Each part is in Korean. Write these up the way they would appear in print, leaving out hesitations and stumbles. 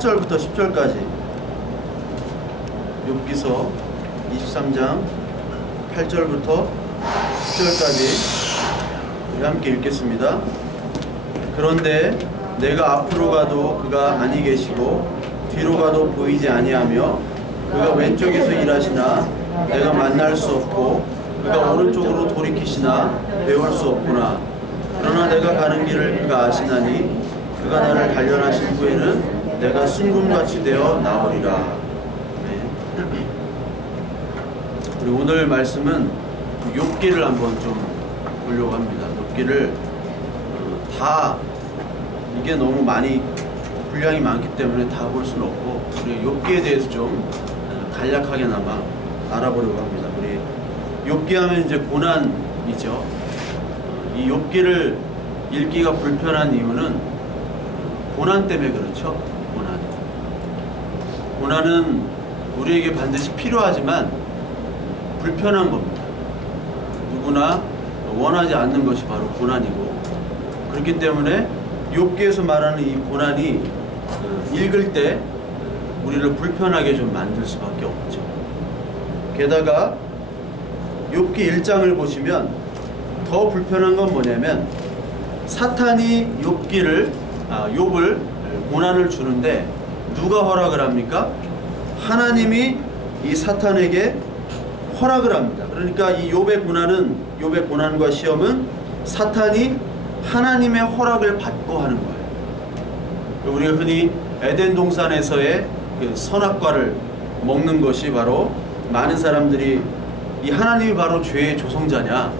8절부터 10절까지 욥기서 23장 8절부터 10절까지 우리 함께 읽겠습니다. 그런데 내가 앞으로 가도 그가 아니 계시고 뒤로 가도 보이지 아니하며 그가 왼쪽에서 일하시나 내가 만날 수 없고 그가 오른쪽으로 돌이키시나 배울 수 없구나. 그러나 내가 가는 길을 그가 아시나니 그가 나를 단련하신 후에는 내가 순금같이 되어 나오리라. 네. 우리 오늘 말씀은 욥기를 한번 좀 보려고 합니다. 욥기를 다 이게 너무 많이 분량이 많기 때문에 다 볼 수는 없고 우리 욥기에 대해서 좀 간략하게나마 알아보려고 합니다. 우리 욥기 하면 이제 고난이죠. 이 욥기를 읽기가 불편한 이유는 고난 때문에 그렇죠. 고난은 우리에게 반드시 필요하지만 불편한 겁니다. 누구나 원하지 않는 것이 바로 고난이고, 그렇기 때문에 욥기에서 말하는 이 고난이 읽을 때 우리를 불편하게 좀 만들 수밖에 없죠. 게다가 욥기 1장을 보시면 더 불편한 건 뭐냐면 사탄이 욥을 고난을 주는데 누가 허락을 합니까? 하나님이 이 사탄에게 허락을 합니다. 그러니까 이 욥의 고난과 시험은 사탄이 하나님의 허락을 받고 하는 거예요. 우리가 흔히 에덴 동산에서의 그 선악과를 먹는 것이 바로 많은 사람들이 이 하나님이 바로 죄의 조성자냐,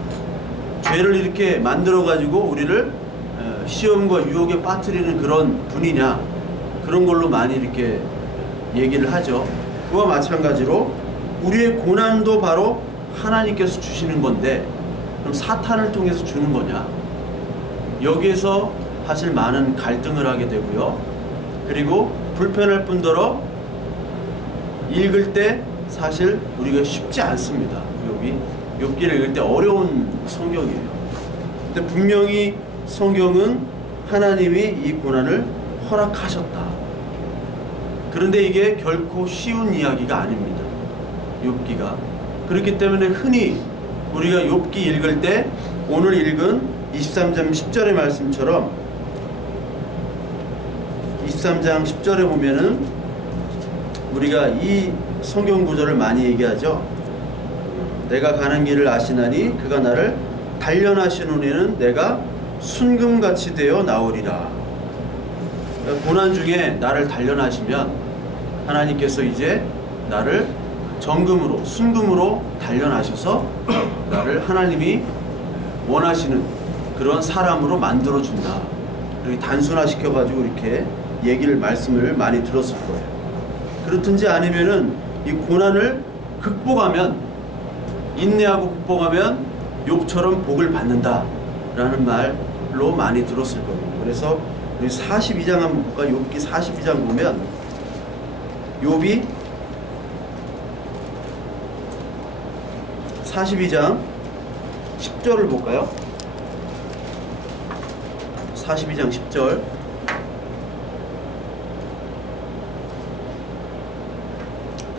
죄를 이렇게 만들어 가지고 우리를 시험과 유혹에 빠뜨리는 그런 분이냐, 그런 걸로 많이 이렇게 얘기를 하죠. 그와 마찬가지로 우리의 고난도 바로 하나님께서 주시는 건데 그럼 사탄을 통해서 주는 거냐, 여기에서 사실 많은 갈등을 하게 되고요. 그리고 불편할 뿐더러 읽을 때 사실 우리가 쉽지 않습니다. 욥기를 읽을 때 어려운 성경이에요. 근데 분명히 성경은 하나님이 이 고난을 허락하셨다. 그런데 이게 결코 쉬운 이야기가 아닙니다. 욥기가. 그렇기 때문에 흔히 우리가 욥기 읽을 때 오늘 읽은 23장 10절의 말씀처럼 23장 10절에 보면은 우리가 이 성경 구절을 많이 얘기하죠. 내가 가는 길을 아시나니 그가 나를 단련하신 후에는 내가 순금같이 되어 나오리라. 고난 중에 나를 단련하시면 하나님께서 이제 나를 정금으로, 순금으로 단련하셔서 나를 하나님이 원하시는 그런 사람으로 만들어준다. 이렇게 단순화시켜가지고 이렇게 말씀을 많이 들었을 거예요. 그렇든지 아니면은 이 고난을 극복하면, 인내하고 극복하면 욥처럼 복을 받는다 라는 말로 많이 들었을 겁니다. 그래서 우리 42장 한번 볼까요? 욥기 42장 보면 욥이 42장 10절을 볼까요? 42장 10절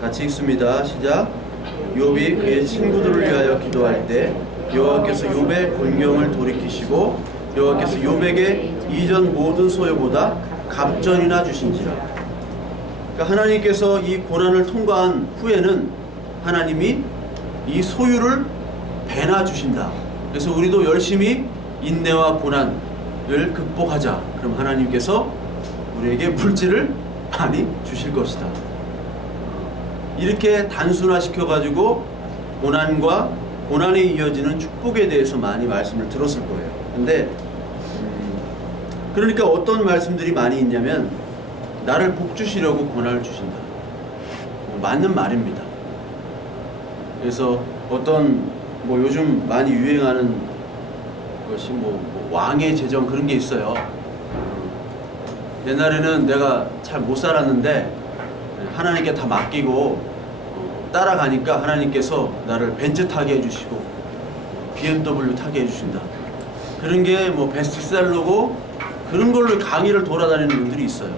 같이 읽습니다. 시작. 욥이 그의 친구들을 위하여 기도할 때 여호와께서 욥의 곤경을 돌이키시고 여호와께서 욥에게 이전 모든 소유보다 갑전이나 주신지라. 그러니까 하나님께서 이 고난을 통과한 후에는 하나님이 이 소유를 배나 주신다. 그래서 우리도 열심히 인내와 고난을 극복하자. 그럼 하나님께서 우리에게 물질을 많이 주실 것이다. 이렇게 단순화시켜가지고 고난과 고난에 이어지는 축복에 대해서 많이 말씀을 들었을 거예요. 근데 그러니까 어떤 말씀들이 많이 있냐면 나를 복 주시려고 고난을 주신다. 맞는 말입니다. 그래서 어떤 요즘 많이 유행하는 것이 왕의 재정 그런 게 있어요. 옛날에는 내가 잘 못 살았는데 하나님께 다 맡기고 따라가니까 하나님께서 나를 벤츠 타게 해주시고 BMW 타게 해주신다. 그런 게 베스트셀러고 그런 걸로 강의를 돌아다니는 분들이 있어요.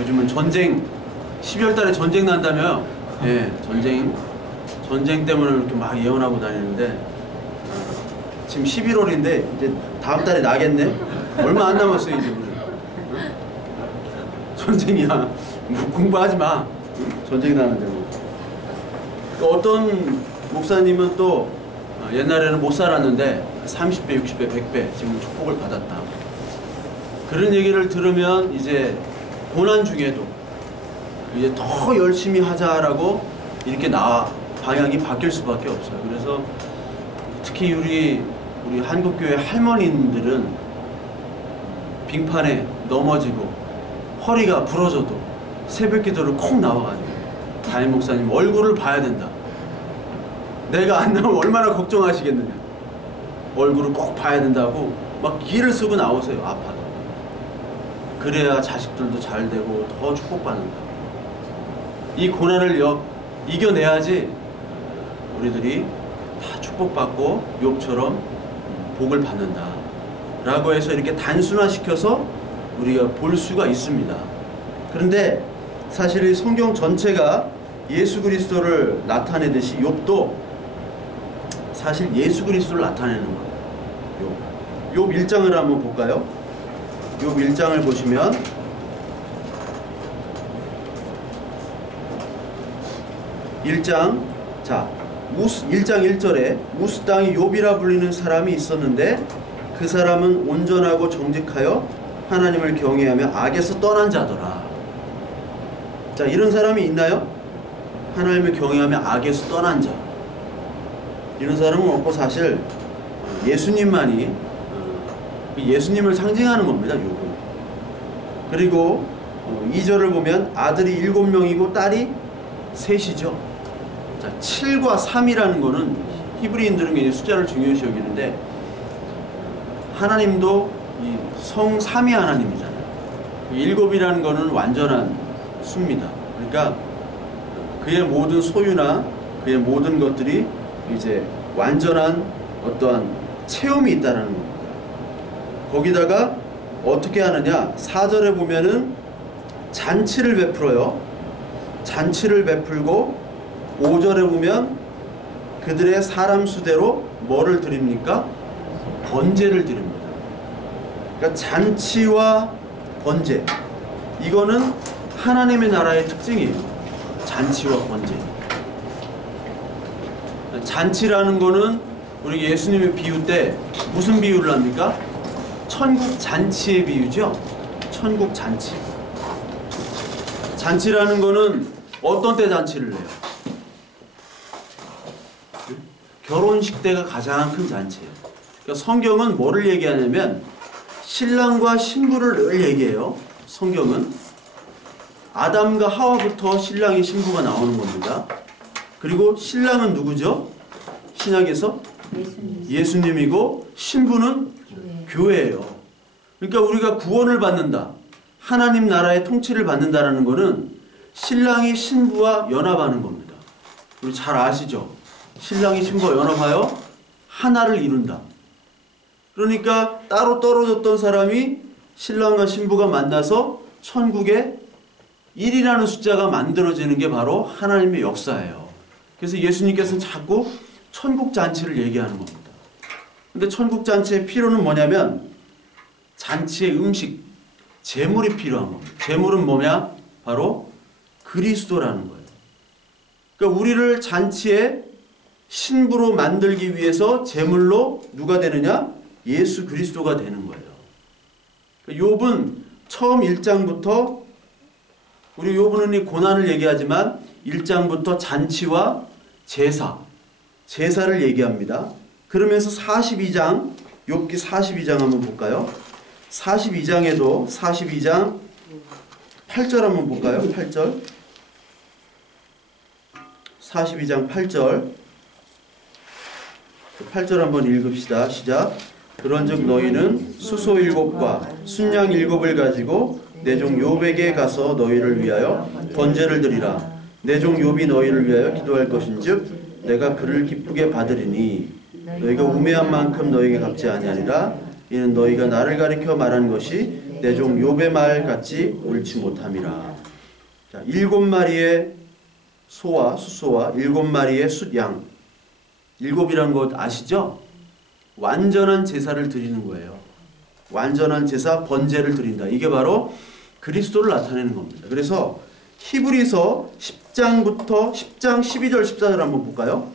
요즘은 전쟁 12월 달에 전쟁 난다며. 예, 전쟁 때문에 이렇게 막 예언하고 다니는데 지금 11월인데 이제 다음 달에 나겠네. 얼마 안 남았어요 이제 우리. 전쟁이야. 뭐 공부하지 마. 전쟁 나는데 뭐. 또 어떤 목사님은 또 옛날에는 못 살았는데 30배, 60배, 100배 지금 축복을 받았다. 그런 얘기를 들으면 이제 고난 중에도 이제 더 열심히 하자라고 이렇게 방향이 바뀔 수밖에 없어요. 그래서 특히 우리 한국교회 할머니들은 빙판에 넘어지고 허리가 부러져도 새벽 기도를 콕 나와가지고 담임 목사님 얼굴을 봐야 된다. 내가 안 나오면 얼마나 걱정하시겠느냐. 얼굴을 꼭 봐야 된다고 막 기를 쓰고 나오세요. 아파도. 그래야 자식들도 잘 되고 더 축복받는다. 이 고난을 이겨내야지 우리들이 다 축복받고 욥처럼 복을 받는다 라고 해서 이렇게 단순화시켜서 우리가 볼 수가 있습니다. 그런데 사실 이 성경 전체가 예수 그리스도를 나타내듯이 욥도 사실 예수 그리스도를 나타내는 거예요. 욥 1장을 한번 볼까요? 욥 1장을 보시면 1장 1장 1절에 우스 땅에 욥이라 불리는 사람이 있었는데 그 사람은 온전하고 정직하여 하나님을 경외하며 악에서 떠난 자더라. 자, 이런 사람이 있나요? 하나님을 경외하며 악에서 떠난 자. 이런 사람은 없고 사실 예수님만이 예수님을 상징하는 겁니다. 욥은. 그리고 2절을 보면 아들이 7명이고 딸이 3이죠. 자, 7과 3이라는 거는 히브리인들은 굉장히 숫자를 중요시 여기는데 하나님도 이 성삼위 하나님이잖아요. 7이라는 거는 완전한 수입니다. 그러니까 그의 모든 소유나 그의 모든 것들이 이제 완전한 어떠한 체험이 있다는 겁니다. 거기다가 어떻게 하느냐? 4절에 보면은 잔치를 베풀어요. 잔치를 베풀고 5절에 보면 그들의 사람 수대로 뭐를 드립니까? 번제를 드립니다. 그러니까 잔치와 번제, 이거는 하나님의 나라의 특징이에요. 잔치와 번제. 잔치라는 거는 우리 예수님의 비유 때 무슨 비유를 합니까? 천국 잔치의 비유죠. 천국 잔치. 잔치라는 거는 어떤 때 잔치를 해요? 결혼식 때가 가장 큰 잔치예요. 그러니까 성경은 뭐를 얘기하냐면 신랑과 신부를 늘 얘기해요. 성경은 아담과 하와부터 신랑이 신부가 나오는 겁니다. 그리고 신랑은 누구죠? 신약에서 예수님이고 신부는 교회예요. 그러니까 우리가 구원을 받는다, 하나님 나라의 통치를 받는다라는 것은 신랑이 신부와 연합하는 겁니다. 우리 잘 아시죠? 신랑이 신부와 연합하여 하나를 이룬다. 그러니까 따로 떨어졌던 사람이 신랑과 신부가 만나서 천국에 1이라는 숫자가 만들어지는 게 바로 하나님의 역사예요. 그래서 예수님께서는 자꾸 천국 잔치를 얘기하는 겁니다. 근데 천국 잔치의 필요는 뭐냐면 잔치의 음식, 제물이 필요한 겁니다. 제물은 뭐냐? 바로 그리스도라는 거예요. 그러니까 우리를 잔치의 신부로 만들기 위해서 제물로 누가 되느냐? 예수 그리스도가 되는 거예요. 욥은 처음 1장부터 우리 욥은 이 고난을 얘기하지만 1장부터 잔치와 제사를 얘기합니다. 그러면서 42장, 욥기 42장 한번 볼까요? 42장에도 42장 8절 한번 볼까요? 8절. 42장 8절. 8절 한번 읽읍시다. 시작. 그런즉 너희는 수소 7과 순양 7을 가지고 내 종 욥에게 가서 너희를 위하여 번제를 드리라. 내 종 욥이 너희를 위하여 기도할 것인즉 내가 그를 기쁘게 받으리니 너희가 우매한 만큼 너희에게 갚지 아니하리라. 이는 너희가 나를 가리켜 말한 것이 내 종 욥의 말 같이 옳지 못함이라. 자, 7마리의 소와 숫소와 7마리의 숫양. 7이라는 것 아시죠? 완전한 제사를 드리는 거예요. 완전한 제사, 번제를 드린다. 이게 바로 그리스도를 나타내는 겁니다. 그래서 히브리서 10장 12절 14절 한번 볼까요?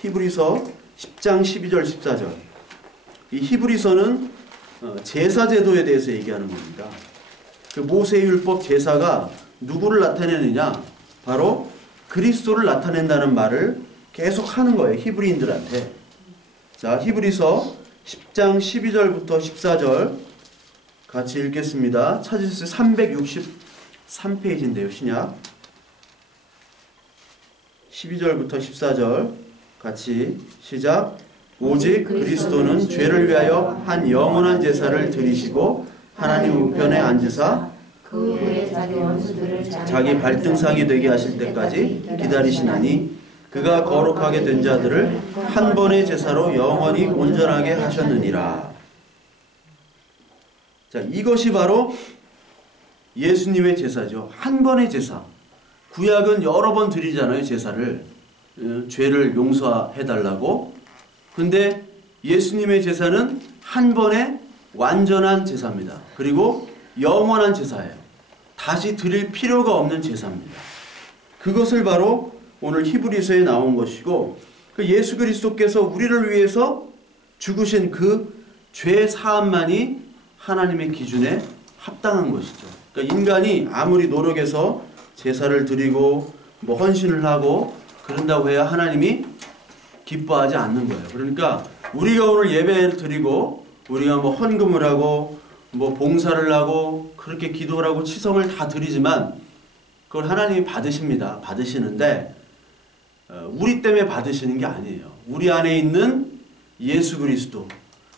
히브리서 10장 12절 14절. 이 히브리서는 제사 제도에 대해서 얘기하는 겁니다. 그 모세율법 제사가 누구를 나타내느냐? 바로 그리스도를 나타낸다는 말을 계속 하는 거예요. 히브리인들한테. 자, 히브리서 10장 12절부터 14절 같이 읽겠습니다. 찾으실 363페이지인데요. 신약 12절부터 14절 같이 시작. 오직 그리스도는 죄를 위하여 한 영원한 제사를 드리시고 하나님 우편에 앉으사 그 후에 자기 원수들을 자기 발등상이 되게 하실 때까지 기다리시나니 그가 거룩하게 된 자들을 한 번의 제사로 영원히 온전하게 하셨느니라. 자, 이것이 바로 예수님의 제사죠. 한 번의 제사. 구약은 여러 번 드리잖아요, 제사를. 죄를 용서해달라고. 근데 예수님의 제사는 한 번의 완전한 제사입니다. 그리고 영원한 제사예요. 다시 드릴 필요가 없는 제사입니다. 그것을 바로 오늘 히브리서에 나온 것이고, 그 예수 그리스도께서 우리를 위해서 죽으신 그 죄 사함만이 하나님의 기준에 합당한 것이죠. 그러니까 인간이 아무리 노력해서 제사를 드리고 뭐 헌신을 하고 그런다고 해야 하나님이 기뻐하지 않는 거예요. 그러니까 우리가 오늘 예배를 드리고 우리가 뭐 헌금을 하고 뭐 봉사를 하고 그렇게 기도를 하고 치성을 다 드리지만 그걸 하나님이 받으십니다. 받으시는데 우리 때문에 받으시는 게 아니에요. 우리 안에 있는 예수 그리스도,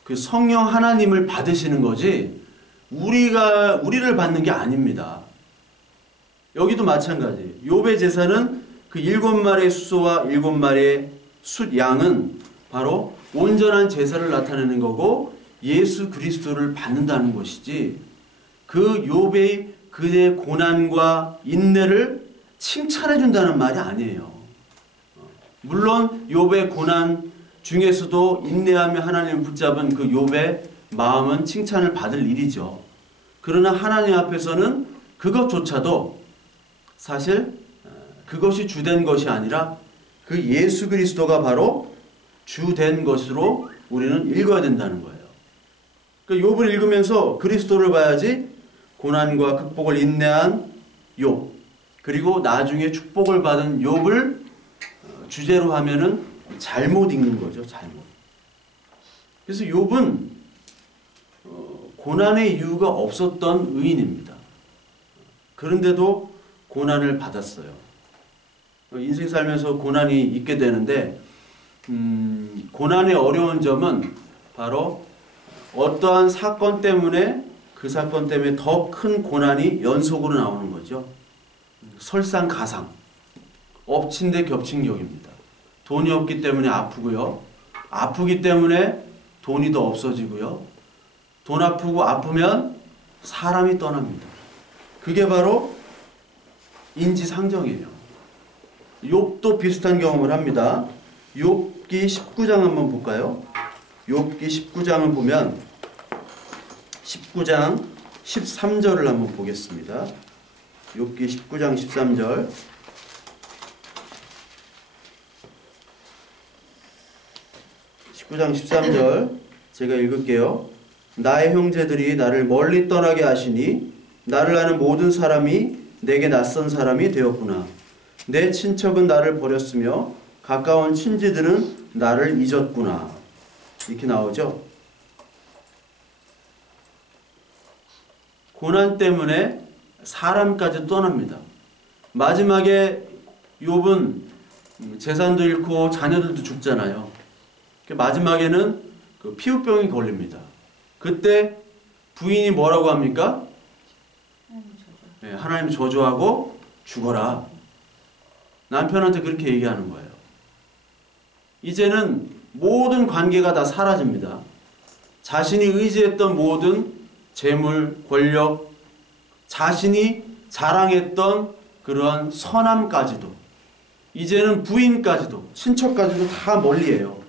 그 성령 하나님을 받으시는 거지 우리를 받는 게 아닙니다. 여기도 마찬가지예요. 욥의 제사는 그 7마리의 숫소와 7마리의 숫양은 바로 온전한 제사를 나타내는 거고 예수 그리스도를 받는다는 것이지, 그 욥의 그의 고난과 인내를 칭찬해 준다는 말이 아니에요. 물론 욥의 고난 중에서도 인내하며 하나님을 붙잡은 그 욥의 마음은 칭찬을 받을 일이죠. 그러나 하나님 앞에서는 그것조차도 사실 그것이 주된 것이 아니라 그 예수 그리스도가 바로 주된 것으로 우리는 읽어야 된다는 거예요. 그러니까 욥을 읽으면서 그리스도를 봐야지 고난과 극복을 인내한 욥, 그리고 나중에 축복을 받은 욥을 주제로 하면은 잘못 읽는 거죠. 잘못. 그래서 욥은 고난의 이유가 없었던 의인입니다. 그런데도 고난을 받았어요. 인생 살면서 고난이 있게 되는데 고난의 어려운 점은 바로 어떠한 사건 때문에 그 사건 때문에 더 큰 고난이 연속으로 나오는 거죠. 설상가상, 엎친 데 겹친 격입니다. 돈이 없기 때문에 아프고요. 아프기 때문에 돈이 더 없어지고요. 돈 아프면 사람이 떠납니다. 그게 바로 인지상정이에요. 욥도 비슷한 경험을 합니다. 욥기 19장 한번 볼까요? 욥기 19장을 보면 19장 13절을 한번 보겠습니다. 욥기 19장 13절. (19장 13절) 제가 읽을게요. 나의 형제들이 나를 멀리 떠나게 하시니 나를 아는 모든 사람이 내게 낯선 사람이 되었구나. 내 친척은 나를 버렸으며 가까운 친지들은 나를 잊었구나. 이렇게 나오죠. 고난 때문에 사람까지 떠납니다. 마지막에 욥은 재산도 잃고 자녀들도 죽잖아요. 마지막에는 그 피부병이 걸립니다. 그때 부인이 뭐라고 합니까? 하나님 저주하고 죽어라. 남편한테 그렇게 얘기하는 거예요. 이제는 모든 관계가 다 사라집니다. 자신이 의지했던 모든 재물, 권력, 자신이 자랑했던 그러한 선함까지도, 이제는 부인까지도, 친척까지도 다 멀리해요.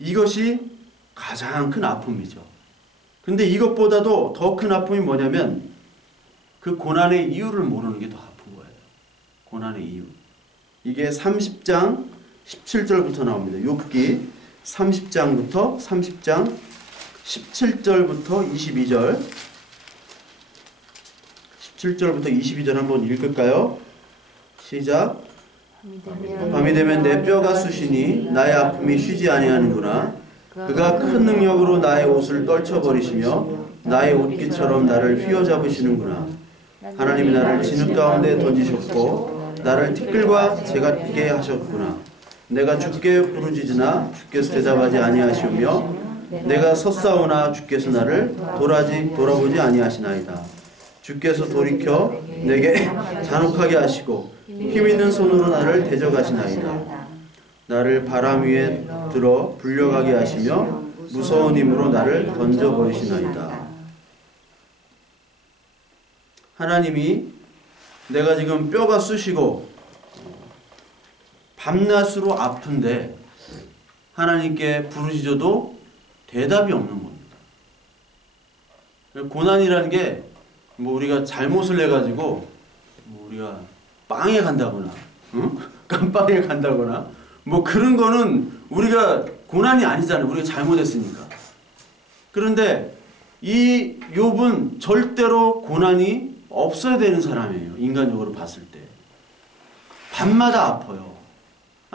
이것이 가장 큰 아픔이죠. 근데 이것보다도 더 큰 아픔이 뭐냐면 그 고난의 이유를 모르는 게 더 아픈 거예요. 고난의 이유. 이게 30장 17절부터 나옵니다. 욥기 30장부터 30장 17절부터 22절. 17절부터 22절 한번 읽을까요? 시작. 밤이 되면 내 뼈가 쑤시니 나의 아픔이 쉬지 아니하는구나. 그가 큰 능력으로 나의 옷을 떨쳐버리시며 나의 옷깃처럼 나를 휘어잡으시는구나. 하나님이 나를 진흙 가운데 던지셨고 나를 티끌과 재같게 하셨구나. 내가 주께 부르짖으나 주께서 대답하지 아니하시오며 내가 섰사오나 주께서 나를 돌아보지 아니하시나이다. 주께서 돌이켜 내게 잔혹하게 하시고 힘있는 손으로 나를 대적하시나이다. 나를 바람 위에 들어 불려가게 하시며 무서운 힘으로 나를 던져버리시나이다. 하나님이 내가 지금 뼈가 쑤시고 밤낮으로 아픈데 하나님께 부르짖어도 대답이 없는 겁니다. 고난이라는 게 뭐 우리가 잘못을 해가지고 뭐 우리가 빵에 간다거나 깜빵에 간다거나 뭐 그런 거는 우리가 고난이 아니잖아요. 우리가 잘못했으니까. 그런데 이 욥은 절대로 고난이 없어야 되는 사람이에요. 인간적으로 봤을 때. 밤마다 아파요.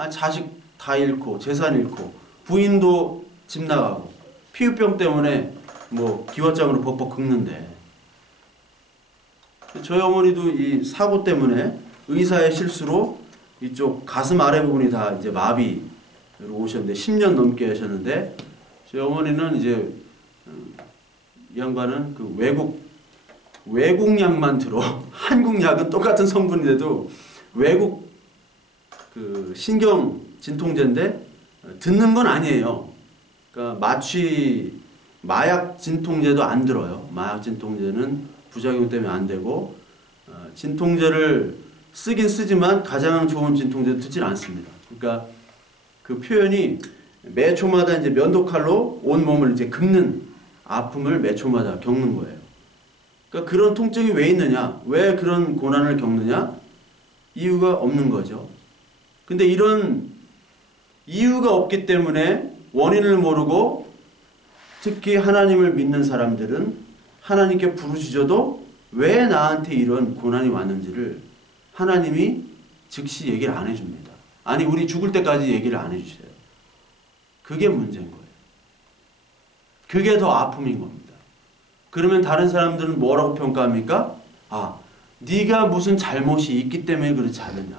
자식 다 잃고 재산 잃고 부인도 집 나가고 피부병 때문에 뭐 기왓장으로 벅벅 긁는데, 저희 어머니도 이 사고 때문에 의사의 실수로 이쪽 가슴 아래 부분이 다 이제 마비로 오셨는데 10년 넘게 하셨는데, 저희 어머니는 이제 이 양반은 그 외국 약만 들어 한국 약은 똑같은 성분인데도 외국 그 신경 진통제인데 듣는 건 아니에요. 그러니까 마약 진통제도 안 들어요. 마약 진통제는 부작용 때문에 안 되고 진통제를 쓰긴 쓰지만 가장 좋은 진통제도 듣질 않습니다. 그러니까 그 표현이 매 초마다 이제 면도칼로 온 몸을 이제 긁는 아픔을 매 초마다 겪는 거예요. 그러니까 그런 통증이 왜 있느냐? 왜 그런 고난을 겪느냐? 이유가 없는 거죠. 근데 이런 이유가 없기 때문에 원인을 모르고 특히 하나님을 믿는 사람들은 하나님께 부르짖어도 왜 나한테 이런 고난이 왔는지를 하나님이 즉시 얘기를 안 해줍니다. 아니 우리 죽을 때까지 얘기를 안 해주세요. 그게 문제인 거예요. 그게 더 아픔인 겁니다. 그러면 다른 사람들은 뭐라고 평가합니까? 네가 무슨 잘못이 있기 때문에 그렇지 않느냐.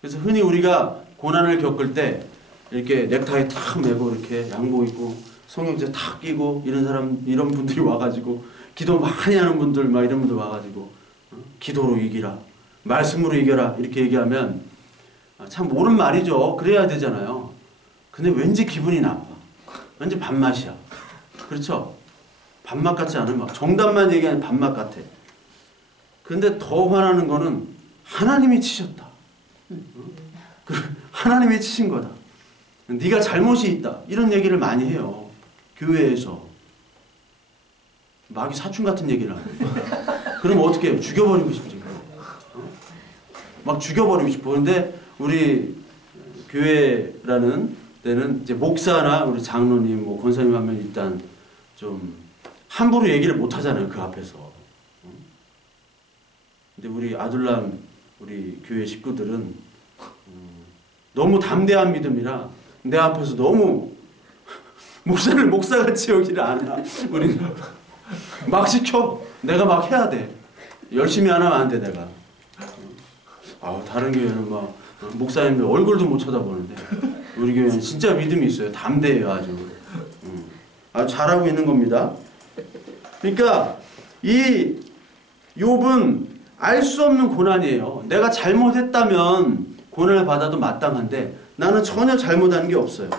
그래서 흔히 우리가 고난을 겪을 때 이렇게 넥타이 탁 메고 이렇게 양복 입고 성경책 탁 끼고 이런 분들이 와가지고 기도 많이 하는 분들 막 이런 분들 와가지고 기도로 이기라, 말씀으로 이겨라 이렇게 얘기하면 참 옳은 말이죠. 그래야 되잖아요. 근데 왠지 기분이 나빠. 왠지 밥맛이야. 그렇죠? 밥맛 같지 않은 막 정답만 얘기하는 밥맛 같아. 근데 더 화나는 거는 하나님이 치셨다. 하나님이 치신 거다. 네가 잘못이 있다. 이런 얘기를 많이 해요. 교회에서. 마귀 사춘 같은 얘기를 하는 거예요. 그럼 어떻게 해요? 죽여버리고 싶지. 막 죽여버리고 싶어. 근데 우리 교회라는 데는 이제 목사나 우리 장로님, 뭐 권사님 하면 일단 좀 함부로 얘기를 못 하잖아요. 그 앞에서. 근데 우리 아둘람, 우리 교회 식구들은 너무 담대한 믿음이라 내 앞에서 너무 목사를 목사같이 여기를 안 하. 우리는 막 시켜. 내가 막 해야 돼. 열심히 안 하면 안 돼, 내가. 다른 교회는 막 목사님들 얼굴도 못 쳐다보는데 우리 교회는 진짜 믿음이 있어요. 담대해요, 아주. 아주 잘하고 있는 겁니다. 그러니까 이 욥은 알 수 없는 고난이에요. 내가 잘못했다면 고난을 받아도 마땅한데 나는 전혀 잘못한 게 없어요.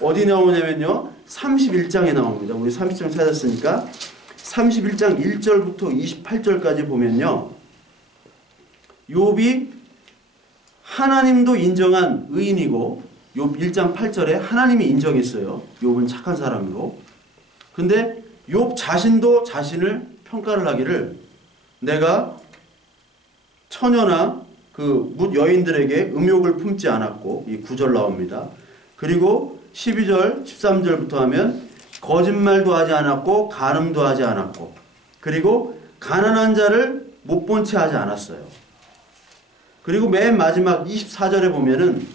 어디 나오냐면요. 31장에 나옵니다. 우리 30장 찾았으니까 31장 1절부터 28절까지 보면요. 욥이 하나님도 인정한 의인이고 욥 1장 8절에 하나님이 인정했어요. 욥은 착한 사람이고. 근데 욥 자신도 자신을 평가를 하기를 내가 처녀나 그 뭇 여인들에게 음욕을 품지 않았고 이 9절 나옵니다. 그리고 12절 13절부터 하면 거짓말도 하지 않았고 간음도 하지 않았고 그리고 가난한 자를 못 본 채 하지 않았어요. 그리고 맨 마지막 24절에 보면은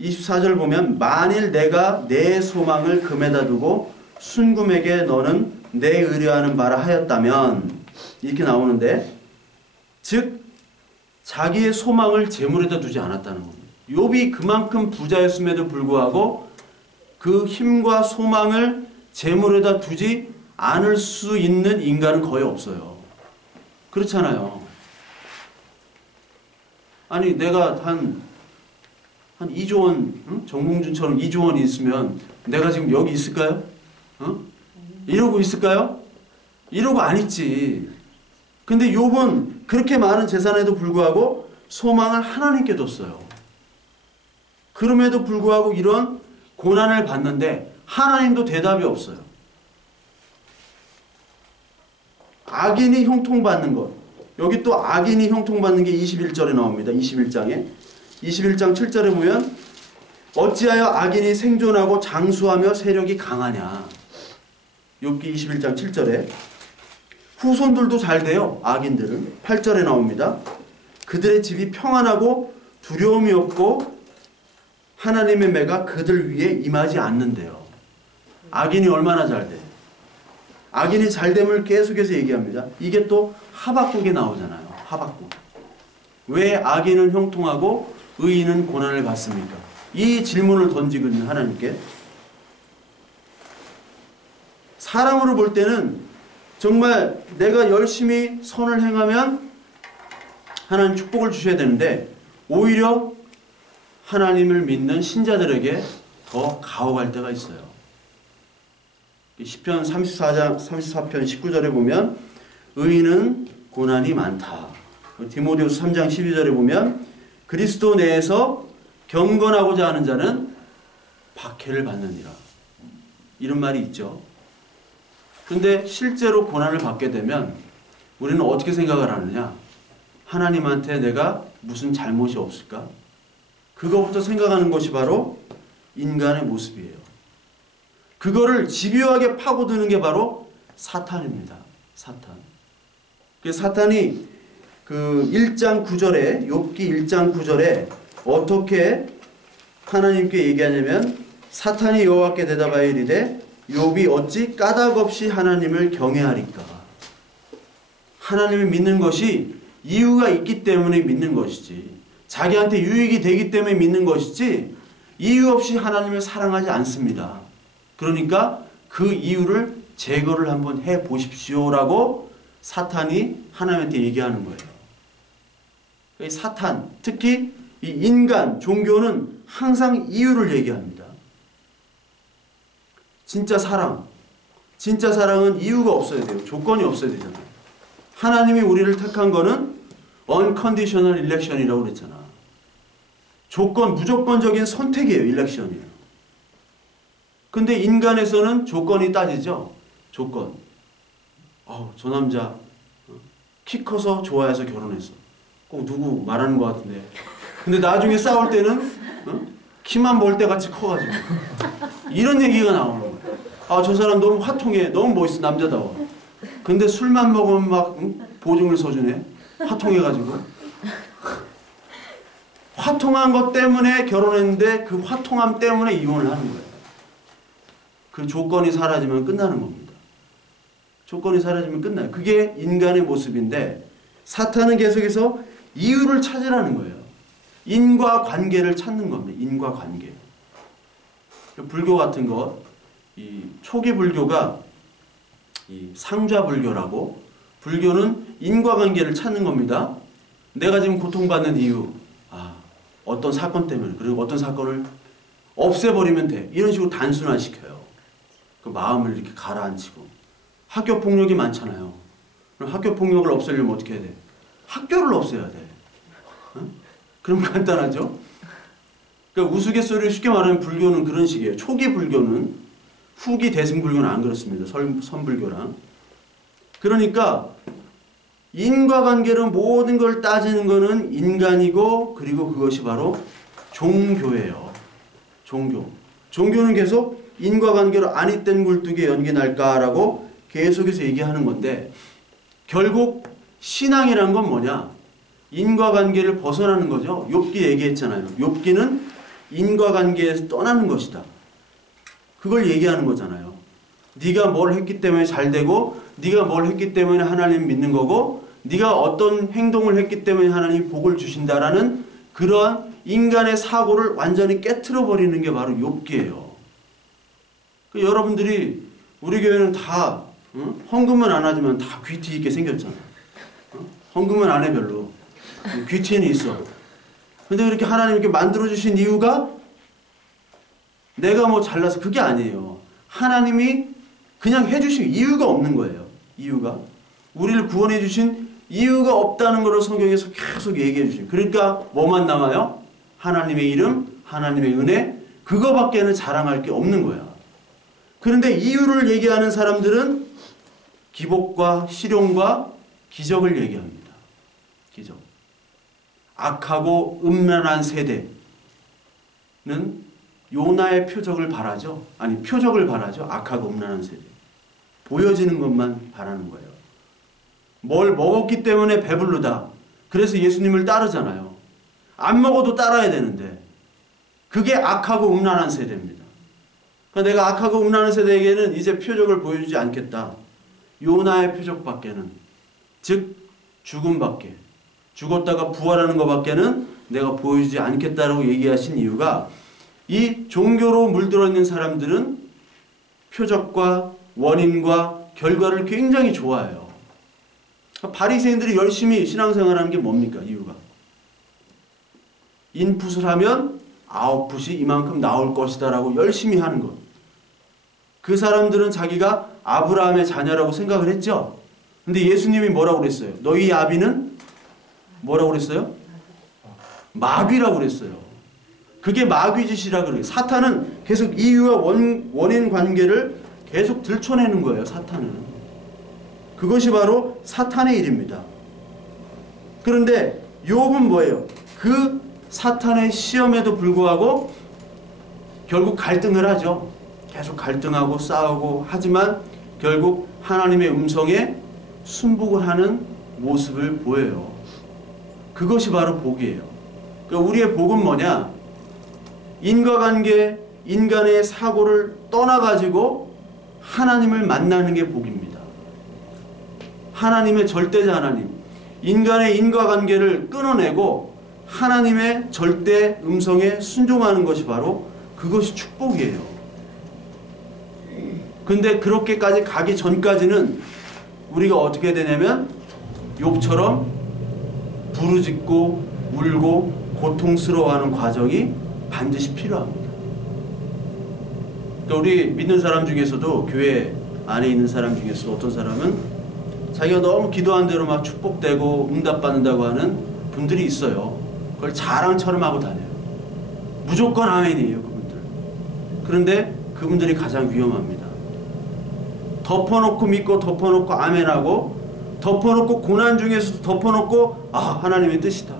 24절 보면 만일 내가 내 소망을 금에다 두고 순금에게 너는 내 의뢰하는 바라 하였다면 이렇게 나오는데 즉 자기의 소망을 재물에다 두지 않았다는 겁니다. 욥이 그만큼 부자였음에도 불구하고 그 힘과 소망을 재물에다 두지 않을 수 있는 인간은 거의 없어요. 그렇잖아요. 아니 내가 한 2조 원, 응? 정봉준처럼 2조 원이 있으면 내가 지금 여기 있을까요? 이러고 있을까요? 이러고 안 있지. 근데 욥은 그렇게 많은 재산에도 불구하고 소망을 하나님께 뒀어요. 그럼에도 불구하고 이런 고난을 받는데 하나님도 대답이 없어요. 악인이 형통받는 것. 여기 또 악인이 형통받는 게 21절에 나옵니다. 21장에. 21장 7절에 보면 어찌하여 악인이 생존하고 장수하며 세력이 강하냐. 욥기 21장 7절에 후손들도 잘 돼요. 악인들은. 8절에 나옵니다. 그들의 집이 평안하고 두려움이 없고 하나님의 매가 그들 위에 임하지 않는데요. 악인이 얼마나 잘 돼? 악인이 잘됨을 계속해서 얘기합니다. 이게 또 하박국에 나오잖아요. 하박국. 왜 악인은 형통하고 의인은 고난을 받습니까? 이 질문을 던지거든요. 하나님께. 사람으로 볼 때는 정말 내가 열심히 선을 행하면 하나님 축복을 주셔야 되는데 오히려 하나님을 믿는 신자들에게 더 가혹할 때가 있어요. 시편 34편 19절에 보면 의인은 고난이 많다. 디모데후서 3장 12절에 보면 그리스도 내에서 경건하고자 하는 자는 박해를 받느니라. 이런 말이 있죠. 근데 실제로 고난을 받게 되면 우리는 어떻게 생각을 하느냐? 하나님한테 내가 무슨 잘못이 없을까? 그거부터 생각하는 것이 바로 인간의 모습이에요. 그거를 집요하게 파고드는 게 바로 사탄입니다. 사탄. 그래서 사탄이 그 1장 9절에 욥기 1장 9절에 어떻게 하나님께 얘기하냐면 사탄이 여호와께 대답하여 이르되 욥이 어찌 까닭없이 하나님을 경외하리까. 하나님을 믿는 것이 이유가 있기 때문에 믿는 것이지 자기한테 유익이 되기 때문에 믿는 것이지 이유 없이 하나님을 사랑하지 않습니다. 그러니까 그 이유를 제거를 한번 해보십시오라고 사탄이 하나님한테 얘기하는 거예요. 사탄, 특히 이 인간, 종교는 항상 이유를 얘기합니다. 진짜 사랑은 이유가 없어야 돼요. 조건이 없어야 되잖아요. 하나님이 우리를 택한 거는 unconditional election이라고 그랬잖아. 무조건적인 선택이에요. election이에요. 근데 인간에서는 조건이 따지죠. 조건. 저 남자 키 커서 좋아해서 결혼했어. 꼭 누구 말하는 것 같은데. 근데 나중에 싸울 때는 키만 멀 때 같이 커가지고 이런 얘기가 나오는 거예요. 저 사람 너무 화통해. 너무 멋있어. 남자다워. 근데 술만 먹으면 막 보증을 서주네. 화통해가지고. 화통한 것 때문에 결혼했는데 그 화통함 때문에 이혼을 하는 거예요. 그 조건이 사라지면 끝나는 겁니다. 조건이 사라지면 끝나요. 그게 인간의 모습인데 사탄은 계속해서 이유를 찾으라는 거예요. 인과관계를 찾는 겁니다. 인과관계. 불교 같은 것, 이 초기 불교가 이 상좌불교라고, 불교는 인과관계를 찾는 겁니다. 내가 지금 고통받는 이유, 어떤 사건 때문에, 그리고 어떤 사건을 없애버리면 돼. 이런 식으로 단순화시켜요. 그 마음을 이렇게 가라앉히고. 학교 폭력이 많잖아요. 그럼 학교 폭력을 없애려면 어떻게 해야 돼? 학교를 없애야 돼. 어? 그럼 간단하죠? 그러니까 우스갯소리를 쉽게 말하면 불교는 그런 식이에요. 초기 불교는, 후기 대승불교는 안 그렇습니다. 선불교랑. 그러니까 인과관계로 모든 걸 따지는 거는 인간이고, 그리고 그것이 바로 종교예요. 종교. 종교는 계속 인과관계로 아니땐 굴뚝에 연기 날까라고 계속해서 얘기하는 건데, 결국 신앙이란 건 뭐냐? 인과관계를 벗어나는 거죠. 욥기 얘기했잖아요. 욥기는 인과관계에서 떠나는 것이다. 그걸 얘기하는 거잖아요. 네가 뭘 했기 때문에 잘 되고, 네가 뭘 했기 때문에 하나님 믿는 거고, 네가 어떤 행동을 했기 때문에 하나님이 복을 주신다라는 그러한 인간의 사고를 완전히 깨트려 버리는 게 바로 욥기예요. 여러분들이 우리 교회는 다 헌금은 안 하지만 다 귀티 있게 생겼잖아요. 헌금은 안 해 별로. 귀티는 있어. 근데 그렇게 하나님 이렇게 만들어주신 이유가 내가 뭐 잘나서 그게 아니에요. 하나님이 그냥 해주신 이유가 없는 거예요. 이유가. 우리를 구원해 주신 이유가 없다는 것을 성경에서 계속 얘기해 주신. 그러니까 뭐만 남아요? 하나님의 이름, 하나님의 은혜, 그거밖에는 자랑할 게 없는 거야. 그런데 이유를 얘기하는 사람들은 기복과 실용과 기적을 얘기합니다. 기적. 악하고 음란한 세대는 요나의 표적을 바라죠. 아니, 표적을 바라죠. 악하고 음란한 세대. 보여지는 것만 바라는 거예요. 뭘 먹었기 때문에 배부르다. 그래서 예수님을 따르잖아요. 안 먹어도 따라야 되는데 그게 악하고 음란한 세대입니다. 그러니까 내가 악하고 음란한 세대에게는 이제 표적을 보여주지 않겠다. 요나의 표적밖에는, 즉 죽음밖에, 죽었다가 부활하는 것밖에는 내가 보여주지 않겠다라고 얘기하신 이유가, 이 종교로 물들어 있는 사람들은 표적과 원인과 결과를 굉장히 좋아해요. 바리새인들이 열심히 신앙생활하는 게 뭡니까? 이유가 인풋을 하면 아웃풋이 이만큼 나올 것이다 라고 열심히 하는 것. 그 사람들은 자기가 아브라함의 자녀라고 생각을 했죠. 근데 예수님이 뭐라고 그랬어요? 너희 아비는 뭐라고 그랬어요? 마귀라고 그랬어요. 그게 마귀짓이라고 그래요. 사탄은 계속 이유와 원인 관계를 계속 들춰내는 거예요. 사탄은. 그것이 바로 사탄의 일입니다. 그런데 욥은 뭐예요? 그 사탄의 시험에도 불구하고 결국 갈등을 하죠. 계속 갈등하고 싸우고 하지만 결국 하나님의 음성에 순복을 하는 모습을 보여요. 그것이 바로 복이에요. 그러니까 우리의 복은 뭐냐? 인과관계, 인간의 사고를 떠나가지고 하나님을 만나는 게 복입니다. 하나님의 절대자 하나님, 인간의 인과관계를 끊어내고 하나님의 절대 음성에 순종하는 것이 바로 그것이 축복이에요. 근데 그렇게까지 가기 전까지는 우리가 어떻게 되냐면 욥처럼 부르짖고 울고 고통스러워하는 과정이 반드시 필요합니다. 그러니까 우리 믿는 사람 중에서도, 교회 안에 있는 사람 중에서 어떤 사람은 자기가 너무 기도한 대로 막 축복되고 응답받는다고 하는 분들이 있어요. 그걸 자랑처럼 하고 다녀요. 무조건 아멘이에요, 그분들. 그런데 그분들이 가장 위험합니다. 덮어놓고 믿고 덮어놓고 아멘하고 덮어놓고 고난 중에서도 덮어놓고 하나님의 뜻이다,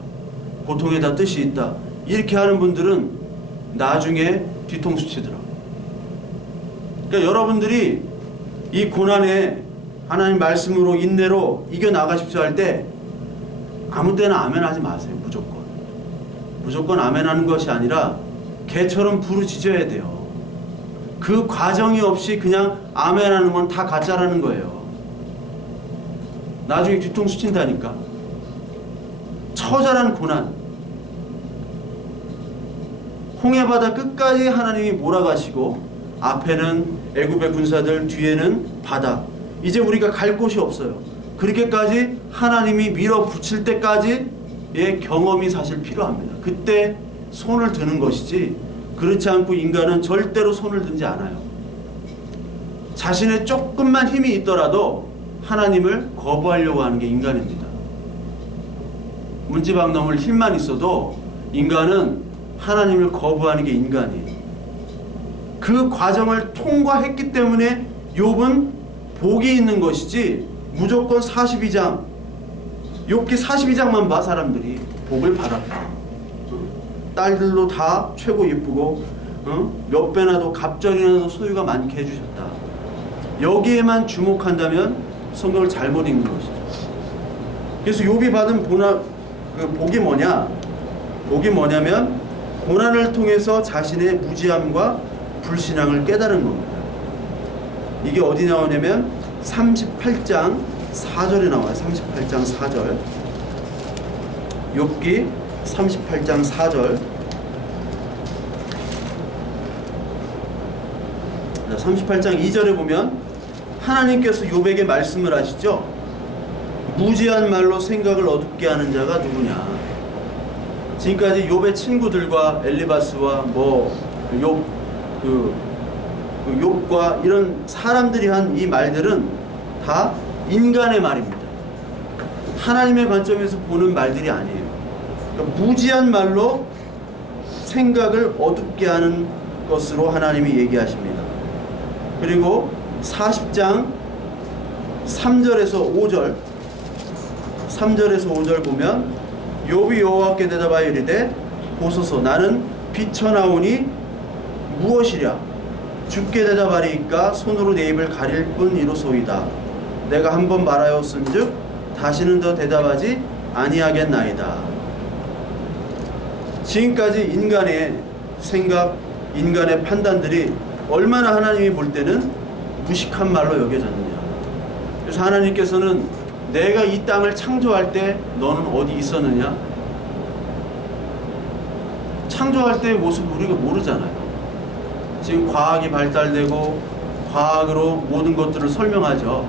고통에다 뜻이 있다, 이렇게 하는 분들은 나중에 뒤통수 치더라고요. 그러니까 여러분들이 이 고난에 하나님 말씀으로 인내로 이겨나가십시오 할 때 아무 때나 아멘하지 마세요. 무조건 아멘하는 것이 아니라 개처럼 부르짖어야 돼요. 그 과정이 없이 그냥 아멘하는 건 다 가짜라는 거예요. 나중에 뒤통수 친다니까. 처절한 고난, 홍해바다 끝까지 하나님이 몰아가시고 앞에는 애굽의 군사들, 뒤에는 바다. 이제 우리가 갈 곳이 없어요. 그렇게까지 하나님이 밀어붙일 때까지의 경험이 사실 필요합니다. 그때 손을 드는 것이지 그렇지 않고 인간은 절대로 손을 든지 않아요. 자신의 조금만 힘이 있더라도 하나님을 거부하려고 하는 게 인간입니다. 문지방 넘을 힘만 있어도 인간은 하나님을 거부하는 게 인간이에요. 그 과정을 통과했기 때문에 욥은 복이 있는 것이지 무조건 42장 욥기 42장만 봐. 사람들이 복을 받았다. 딸들도 다 최고 예쁘고 몇 배나 더 갑절이나 더 소유가 많게 해주셨다. 여기에만 주목한다면 성경을 잘못 읽는 것이죠. 그래서 욥이 받은 복이 뭐냐? 복이 뭐냐면 고난을 통해서 자신의 무지함과 불신앙을 깨달은 겁니다. 이게 어디 나오냐면 38장 4절에 나와요. 38장 4절. 욥기 38장 4절. 38장 2절에 보면 하나님께서 욥에게 말씀을 하시죠. 무지한 말로 생각을 어둡게 하는 자가 누구냐. 지금까지 욥의 친구들과 엘리바스와 욥과 이런 사람들이 한 이 말들은 다 인간의 말입니다. 하나님의 관점에서 보는 말들이 아니에요. 그러니까 무지한 말로 생각을 어둡게 하는 것으로 하나님이 얘기하십니다. 그리고 40장 3절에서 5절 보면 욥이 여호와께 대답하여 이르되 보소서 나는 비쳐나오니 무엇이랴 주께 대답하리이까 손으로 내 입을 가릴 뿐 이로소이다. 내가 한번 말하였은즉 다시는 더 대답하지 아니하겠나이다. 지금까지 인간의 생각, 인간의 판단들이 얼마나 하나님이 볼 때는 무식한 말로 여겨졌느냐. 그래서 하나님께서는 내가 이 땅을 창조할 때 너는 어디 있었느냐? 창조할 때의 모습을 우리가 모르잖아요. 지금 과학이 발달되고 과학으로 모든 것들을 설명하죠.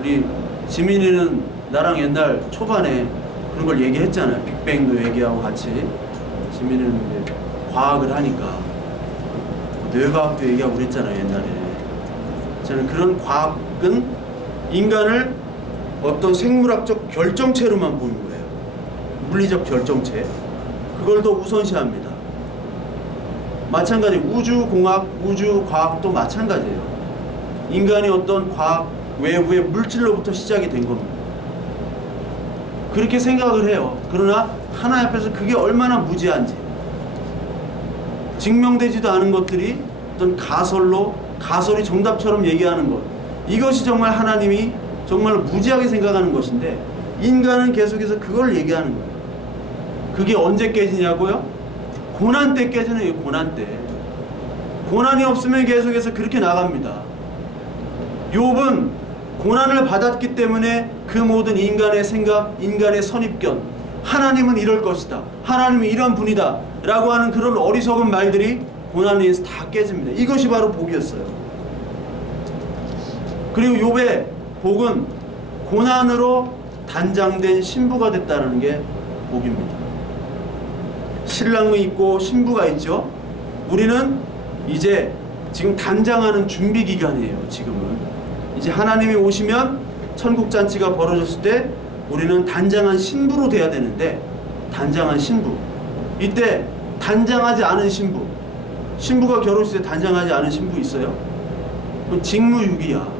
우리 지민이는 나랑 옛날 초반에 그런 걸 얘기했잖아요. 빅뱅도 얘기하고 같이. 지민이는 이제 과학을 하니까 뇌과학도 얘기하고 그랬잖아요. 옛날에. 저는 그런 과학은 인간을 어떤 생물학적 결정체로만 보는 거예요. 물리적 결정체. 그걸 더 우선시합니다. 마찬가지 우주공학, 우주과학도 마찬가지예요. 인간이 어떤 과학, 외부의 물질로부터 시작이 된 겁니다. 그렇게 생각을 해요. 그러나 하나님 앞에서 그게 얼마나 무지한지, 증명되지도 않은 것들이 어떤 가설이 정답처럼 얘기하는 것, 이것이 정말 하나님이 정말 무지하게 생각하는 것인데 인간은 계속해서 그걸 얘기하는 거예요. 그게 언제 깨지냐고요? 고난 때 깨지는 거예요. 고난 때. 고난이 없으면 계속해서 그렇게 나갑니다. 욥은 고난을 받았기 때문에 그 모든 인간의 생각, 인간의 선입견, 하나님은 이럴 것이다, 하나님은 이런 분이다 라고 하는 그런 어리석은 말들이 고난에 의해서 다 깨집니다. 이것이 바로 복이었어요. 그리고 욥의 복은 고난으로 단장된 신부가 됐다는 게 복입니다. 신랑이 있고 신부가 있죠. 우리는 이제 지금 단장하는 준비 기간이에요. 지금은 이제 하나님이 오시면 천국잔치가 벌어졌을 때 우리는 단장한 신부로 돼야 되는데, 단장한 신부, 이때 단장하지 않은 신부가 결혼식 때 단장하지 않은 신부 있어요? 그건 직무유기야.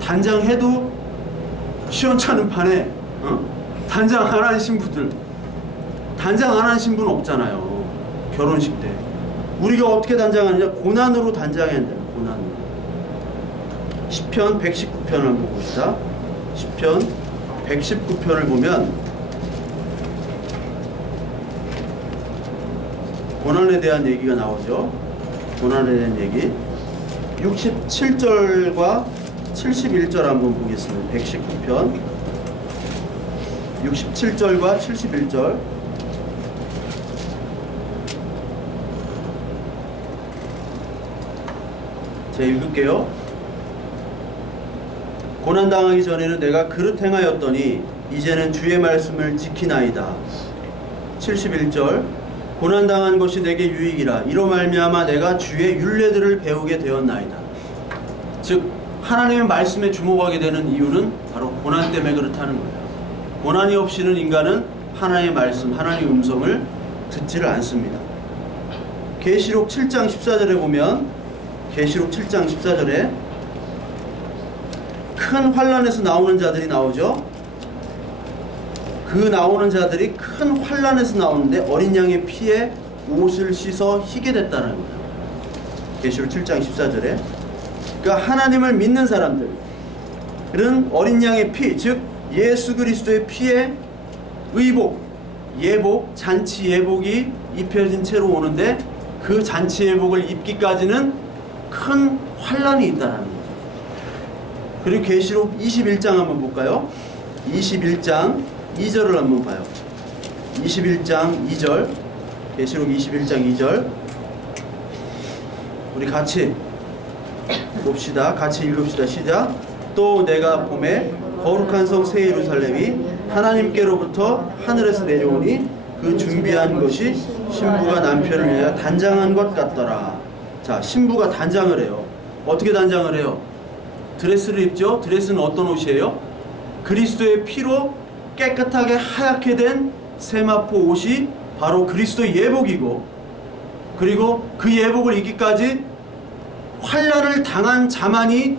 단장해도 시원찮은 판에 단장 안 하는 신부들, 단장 안 하는 신부는 없잖아요. 결혼식 때 우리가 어떻게 단장하느냐? 고난으로 단장해야 된다. 고난으로. 시편 119편을 한번 봅시다. 시편 119편을 보면 고난에 대한 얘기가 나오죠. 고난에 대한 얘기. 67절과 71절 한번 보겠습니다. 119편 67절과 71절. 제가 읽을게요. 고난당하기 전에는 내가 그릇 행하였더니 이제는 주의 말씀을 지키나이다. 71절. 고난당한 것이 내게 유익이라. 이로 말미암아 내가 주의 율례들을 배우게 되었나이다. 즉 하나님의 말씀에 주목하게 되는 이유는 바로 고난 때문에 그렇다는 거예요. 고난이 없이는 인간은 하나님의 말씀, 하나님의 음성을 듣지를 않습니다. 계시록 7장 14절에 보면, 계시록 7장 14절에 큰 환난에서 나오는 자들이 나오죠. 그 나오는 자들이 큰 환난에서 나오는데 어린 양의 피에 옷을 씻어 희게 됐다는 거예요. 계시록 7장 14절에. 그러니까 하나님을 믿는 사람들은 어린 양의 피, 즉 예수 그리스도의 피에 의복, 예복, 잔치 예복이 입혀진 채로 오는데 그 잔치 예복을 입기까지는 큰 환난이 있다는 거죠. 그리고 계시록 21장 한번 볼까요? 21장 2절을 한번 봐요. 21장 2절, 계시록 21장 2절, 우리 같이 봅시다. 같이 읽읍시다. 시작. 또 내가 봄에 거룩한 성 새 예루살렘이 하나님께로부터 하늘에서 내려오니 그 준비한 것이 신부가 남편을 위하여 단장한 것 같더라. 자, 신부가 단장을 해요. 어떻게 단장을 해요? 드레스를 입죠. 드레스는 어떤 옷이에요? 그리스도의 피로 깨끗하게 하얗게 된 세마포 옷이 바로 그리스도의 예복이고, 그리고 그 예복을 입기까지 환난을 당한 자만이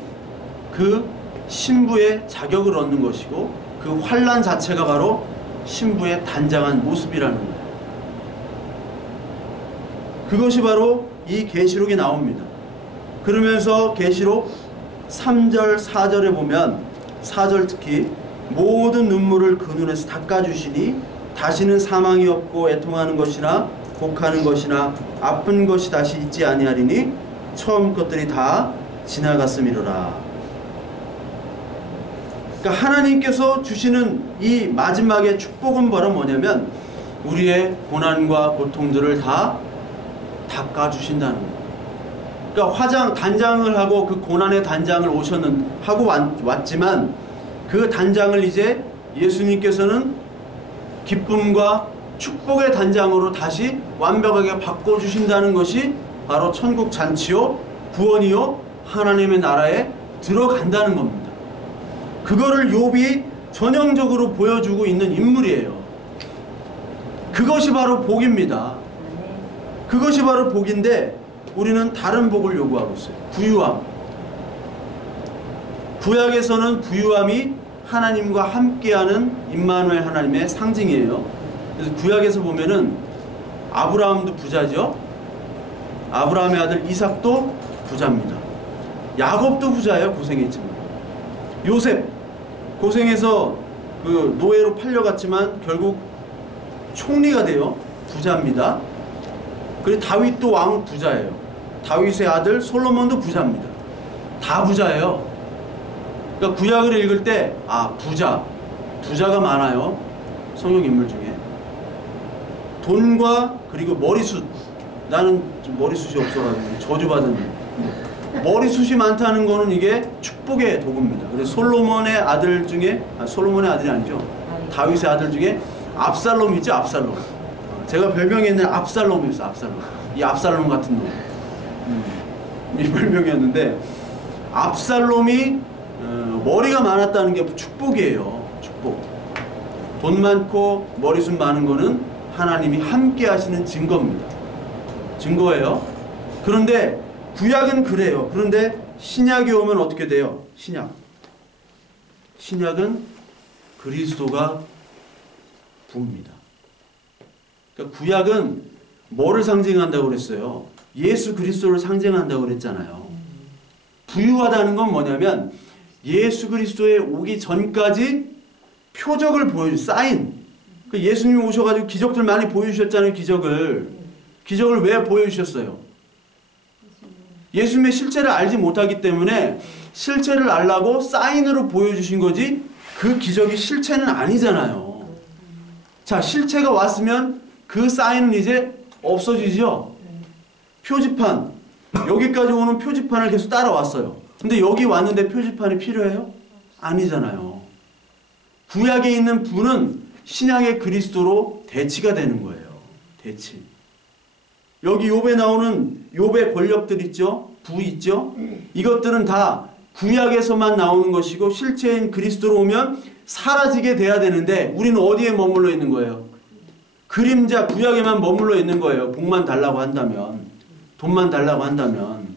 그 신부의 자격을 얻는 것이고, 그 환난 자체가 바로 신부의 단장한 모습이라는 거예요. 그것이 바로 이 계시록에 나옵니다. 그러면서 계시록 3절 4절에 보면, 4절 특히 모든 눈물을 그 눈에서 닦아주시니 다시는 사망이 없고 애통하는 것이나 곡하는 것이나 아픈 것이 다시 있지 아니하리니 처음 것들이 다 지나갔음이로라. 그러니까 하나님께서 주시는 이 마지막의 축복은 바로 뭐냐면 우리의 고난과 고통들을 다 닦아주신다는 거예요. 그러니까 단장을 하고 그 고난의 단장을 하고 왔지만 그 단장을 이제 예수님께서는 기쁨과 축복의 단장으로 다시 완벽하게 바꿔주신다는 것이 바로 천국 잔치요, 구원이요, 하나님의 나라에 들어간다는 겁니다. 그거를 욥이 전형적으로 보여주고 있는 인물이에요. 그것이 바로 복입니다. 그것이 바로 복인데 우리는 다른 복을 요구하고 있어요. 부유함. 구약에서는 부유함이 하나님과 함께하는 임마누엘 하나님의 상징이에요. 그래서 구약에서 보면은 아브라함도 부자죠. 아브라함의 아들 이삭도 부자입니다. 야곱도 부자예요. 고생했지만. 요셉 고생해서 그 노예로 팔려갔지만 결국 총리가 돼요. 부자입니다. 그리고 다윗도 왕 부자예요. 다윗의 아들 솔로몬도 부자입니다. 다 부자예요. 그러니까 구약을 읽을 때 부자가 많아요. 성경 인물 중에. 돈과 그리고 머리숱. 나는 머리숱이 없어가지고 저주받은. 머리숱이 많다는 거는 이게 축복의 도구입니다. 그래서 솔로몬의 아들 중에 솔로몬의 아들이 아니죠. 다윗의 아들 중에 압살롬 있죠. 압살롬. 제가 별명이 있는 압살롬이었어요. 압살롬. 이 압살롬 같은 놈. 이 별명이었는데 압살롬이 머리가 많았다는 게 축복이에요. 축복. 돈 많고 머리숱 많은 거는 하나님이 함께 하시는 증거입니다. 증거예요. 그런데 구약은 그래요. 그런데 신약이 오면 어떻게 돼요? 신약은 그리스도가 부입니다. 그러니까 구약은 뭐를 상징한다고 그랬어요? 예수 그리스도를 상징한다고 그랬잖아요. 부유하다는 건 뭐냐면 예수 그리스도에 오기 전까지 표적을 사인. 예수님이 오셔가지고 기적들 많이 보여주셨잖아요. 기적을 왜 보여주셨어요? 예수님의 실체를 알지 못하기 때문에 실체를 알라고 사인으로 보여주신 거지 그 기적이 실체는 아니잖아요. 자, 실체가 왔으면 그 사인은 이제 없어지죠. 표지판. 여기까지 오는 표지판을 계속 따라왔어요. 근데 여기 왔는데 표지판이 필요해요? 아니잖아요. 구약에 있는 분은 신약의 그리스도로 대치가 되는 거예요. 대치. 여기 욥에 나오는 욥의 권력들 있죠? 부 있죠? 이것들은 다 구약에서만 나오는 것이고 실체인 그리스도로 오면 사라지게 돼야 되는데 우리는 어디에 머물러 있는 거예요? 그림자 구약에만 머물러 있는 거예요. 복만 달라고 한다면, 돈만 달라고 한다면.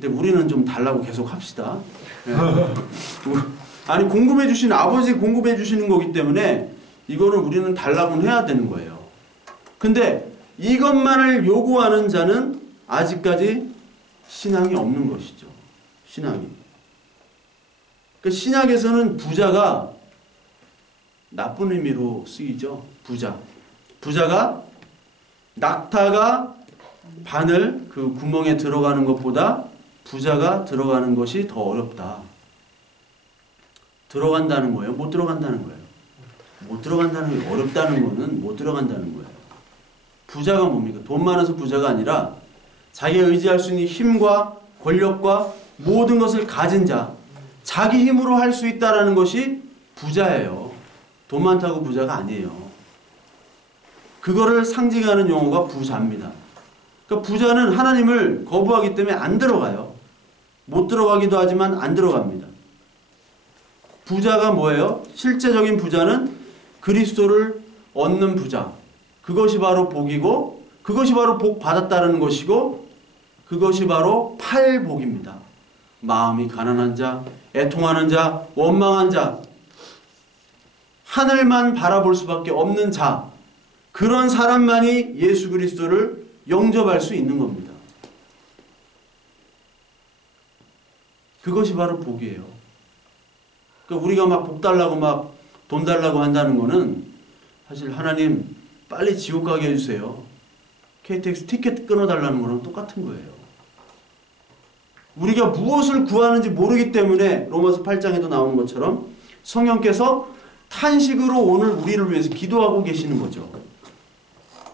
근데 우리는 좀 달라고 계속 합시다. 아니 공급해 주시는 아버지 공급해 주시는 거기 때문에 이거는 우리는 달라고는 해야 되는 거예요. 근데 이것만을 요구하는 자는 아직까지 신앙이 없는 것이죠. 신앙이. 그러니까 신약에서는 부자가 나쁜 의미로 쓰이죠. 부자. 부자가 낙타가 바늘 그 구멍에 들어가는 것보다 부자가 들어가는 것이 더 어렵다. 들어간다는 거예요? 못 들어간다는 거예요? 못 들어간다는 게 어렵다는 거는 못 들어간다는 거예요. 부자가 뭡니까? 돈 많아서 부자가 아니라 자기가 의지할 수 있는 힘과 권력과 모든 것을 가진 자, 자기 힘으로 할 수 있다라는 것이 부자예요. 돈 많다고 부자가 아니에요. 그거를 상징하는 용어가 부자입니다. 그러니까 부자는 하나님을 거부하기 때문에 안 들어가요. 못 들어가기도 하지만 안 들어갑니다. 부자가 뭐예요? 실제적인 부자는 그리스도를 얻는 부자. 그것이 바로 복이고 그것이 바로 복 받았다는 것이고 그것이 바로 팔복입니다. 마음이 가난한 자, 애통하는 자, 원망한 자, 하늘만 바라볼 수밖에 없는 자, 그런 사람만이 예수 그리스도를 영접할 수 있는 겁니다. 그것이 바로 복이에요. 그러니까 우리가 막 복 달라고 막 돈 달라고 한다는 거는 사실 하나님 빨리 지옥 가게 해주세요. KTX 티켓 끊어달라는 거랑 똑같은 거예요. 우리가 무엇을 구하는지 모르기 때문에 로마서 8장에도 나오는 것처럼 성령께서 탄식으로 오늘 우리를 위해서 기도하고 계시는 거죠.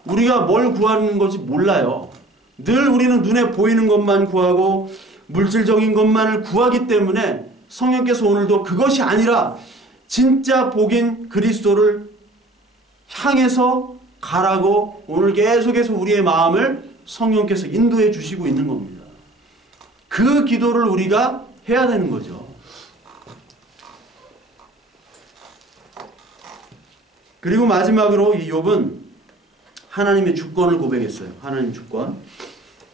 우리가 뭘 구하는 건지 몰라요. 늘 우리는 눈에 보이는 것만 구하고 물질적인 것만을 구하기 때문에 성령께서 오늘도 그것이 아니라 진짜 복인 그리스도를 향해서 가라고 오늘 계속해서 우리의 마음을 성령께서 인도해 주시고 있는 겁니다. 그 기도를 우리가 해야 되는 거죠. 그리고 마지막으로 이 욥은 하나님의 주권을 고백했어요. 하나님의 주권.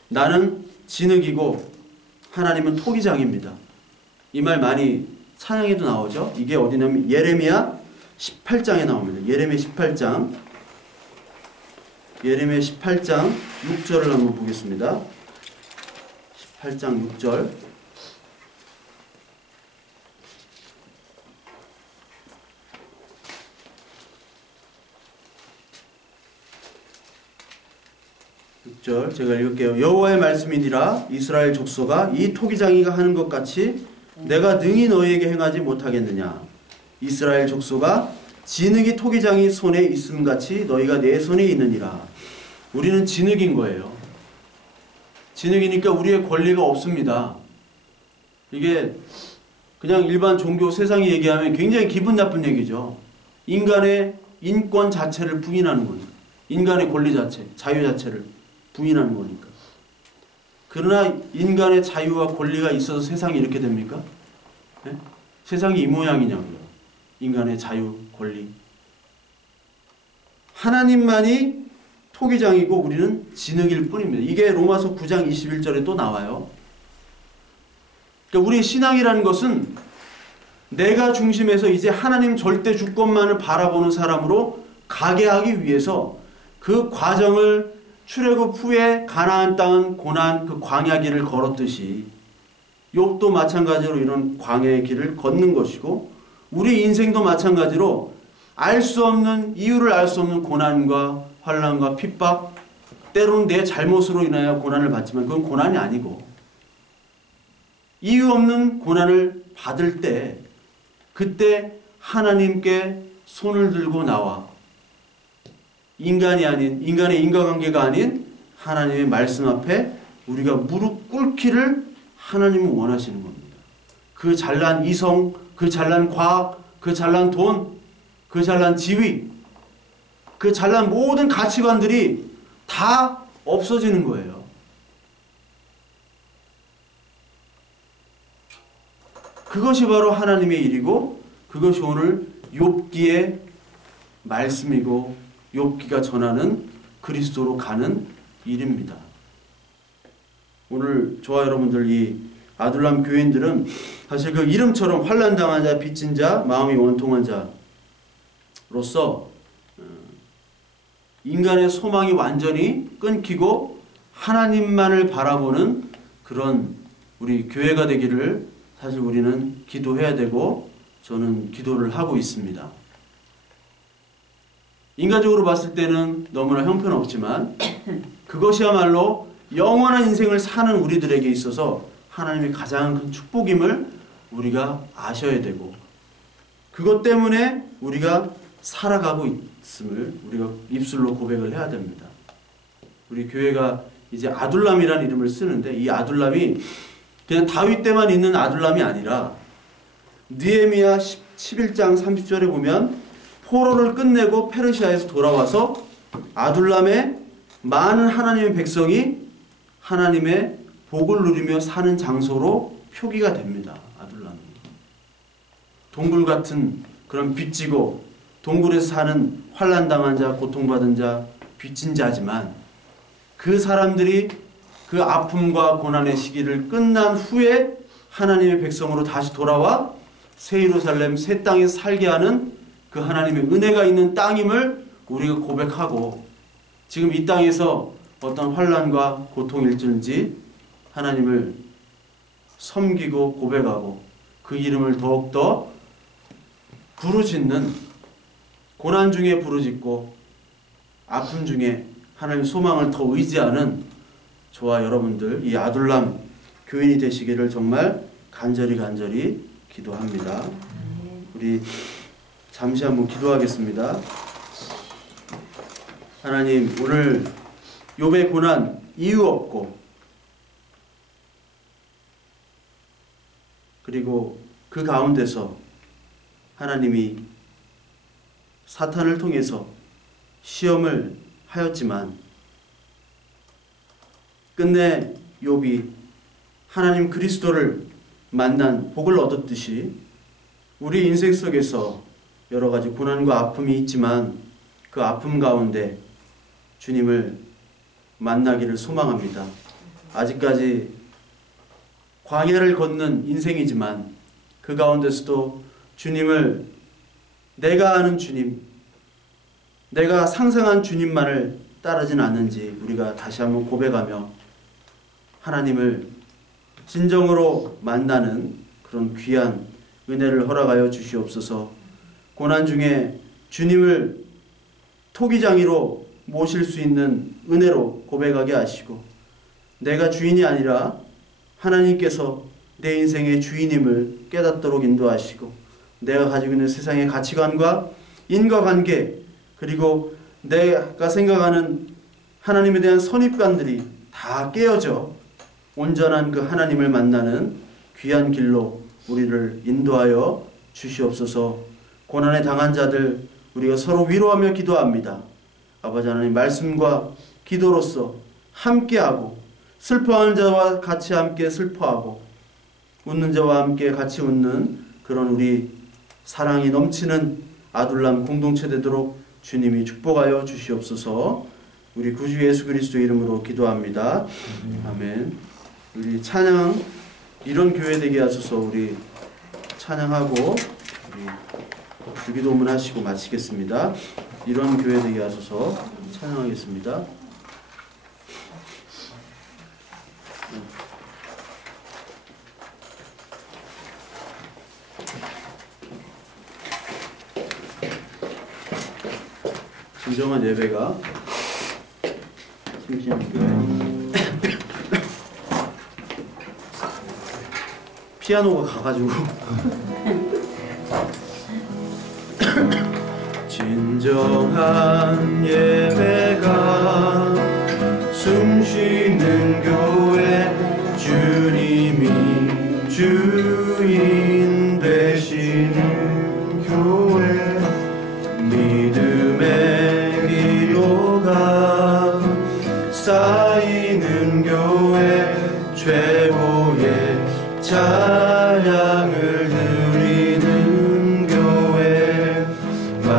나는 진흙이고 하나님은 토기장입니다. 이 말 많이 찬양에도 나오죠. 이게 어디냐면 예레미야 18장에 나옵니다. 예레미야 18장. 예레미야 18장 6절을 한번 보겠습니다. 18장 6절. 제가 읽을게요. 여호와의 말씀이니라 이스라엘 족속아 이 토기장이가 하는 것 같이 내가 능히 너희에게 행하지 못하겠느냐. 이스라엘 족속아 진흙이 토기장이 손에 있음같이 너희가 내 손에 있느니라. 우리는 진흙인 거예요. 진흙이니까 우리의 권리가 없습니다. 이게 그냥 일반 종교 세상이 얘기하면 굉장히 기분 나쁜 얘기죠. 인간의 인권 자체를 부인하는 거니까. 인간의 권리 자체, 자유 자체를 부인하는 거니까. 그러나 인간의 자유와 권리가 있어서 세상이 이렇게 됩니까? 네? 세상이 이 모양이냐고요. 인간의 자유, 권리. 하나님만이 토기장이고 우리는 진흙일 뿐입니다. 이게 로마서 9장 21절에 또 나와요. 그러니까 우리의 신앙이라는 것은 내가 중심에서 이제 하나님 절대 주권만을 바라보는 사람으로 가게 하기 위해서 그 과정을 출애굽 후에 가나안 땅은 고난 그 광야 길을 걸었듯이 욥도 마찬가지로 이런 광야의 길을 걷는 것이고 우리 인생도 마찬가지로 알 수 없는 이유를 알 수 없는 고난과 환난과 핍박 때로는 내 잘못으로 인하여 고난을 받지만 그건 고난이 아니고 이유 없는 고난을 받을 때 그때 하나님께 손을 들고 나와 인간이 아닌 인간의 인과관계가 아닌 하나님의 말씀 앞에 우리가 무릎 꿇기를 하나님은 원하시는 겁니다. 그 잘난 이성, 그 잘난 과학, 그 잘난 돈, 그 잘난 지위, 그 잘난 모든 가치관들이 다 없어지는 거예요. 그것이 바로 하나님의 일이고 그것이 오늘 욥기의 말씀이고 욥기가 전하는 그리스도로 가는 일입니다. 오늘 저와 여러분들 이 아둘람 교인들은 사실 그 이름처럼 환난당한 자, 빚진 자, 마음이 원통한 자로서 인간의 소망이 완전히 끊기고 하나님만을 바라보는 그런 우리 교회가 되기를 사실 우리는 기도해야 되고 저는 기도를 하고 있습니다. 인간적으로 봤을 때는 너무나 형편없지만 그것이야말로 영원한 인생을 사는 우리들에게 있어서 하나님의 가장 큰 축복임을 우리가 아셔야 되고 그것 때문에 우리가 살아가고 있음을 우리가 입술로 고백을 해야 됩니다. 우리 교회가 이제 아둘람이라는 이름을 쓰는데 이 아둘람이 그냥 다윗 때만 있는 아둘람이 아니라 느헤미야 11장 30절에 보면 포로를 끝내고 페르시아에서 돌아와서 아둘람의 많은 하나님의 백성이 하나님의 복을 누리며 사는 장소로 표기가 됩니다. 아둘람이. 동굴 같은 그런 빚지고 동굴에서 사는 환난당한 자, 고통받은 자, 빚진 자지만 그 사람들이 그 아픔과 고난의 시기를 끝난 후에 하나님의 백성으로 다시 돌아와 새 예루살렘, 새 땅에 살게 하는 그 하나님의 은혜가 있는 땅임을 우리가 고백하고 지금 이 땅에서 어떤 환난과 고통이 일는지 하나님을 섬기고 고백하고 그 이름을 더욱더 부르짖는 고난 중에 부르짖고 아픔 중에 하나님의 소망을 더 의지하는 저와 여러분들 이 아둘람 교인이 되시기를 정말 간절히 기도합니다. 우리 잠시 한번 기도하겠습니다. 하나님, 오늘 욥의 고난 이유 없고 그리고 그 가운데서 하나님이 사탄을 통해서 시험을 하였지만 끝내 욥이 하나님 그리스도를 만난 복을 얻었듯이 우리 인생 속에서 여러 가지 고난과 아픔이 있지만 그 아픔 가운데 주님을 만나기를 소망합니다. 아직까지 광야를 걷는 인생이지만 그 가운데서도 주님을 내가 아는 주님, 내가 상상한 주님만을 따르진 않는지 우리가 다시 한번 고백하며 하나님을 진정으로 만나는 그런 귀한 은혜를 허락하여 주시옵소서. 고난 중에 주님을 토기장이로 모실 수 있는 은혜로 고백하게 하시고 내가 주인이 아니라 하나님께서 내 인생의 주인임을 깨닫도록 인도하시고 내가 가지고 있는 세상의 가치관과 인과관계 그리고 내가 생각하는 하나님에 대한 선입관들이 다 깨어져 온전한 그 하나님을 만나는 귀한 길로 우리를 인도하여 주시옵소서. 고난에 당한 자들 우리가 서로 위로하며 기도합니다. 아버지 하나님 말씀과 기도로서 함께하고 슬퍼하는 자와 같이 함께 슬퍼하고 웃는 자와 함께 같이 웃는 그런 우리 사랑이 넘치는 아둘람 공동체 되도록 주님이 축복하여 주시옵소서. 우리 구주 예수 그리스도 이름으로 기도합니다. 아멘. 우리 찬양 이런 교회 되게 하소서. 우리 찬양하고 우리 주기도문 하시고 마치겠습니다. 이런 교회 되게 하소서. 찬양하겠습니다. 진정한 예배가 심심한 교회. 피아노가 가가지고 진정한 예배가 숨쉬는 교회 주님이 주인 되시는 교회 믿음의 기도가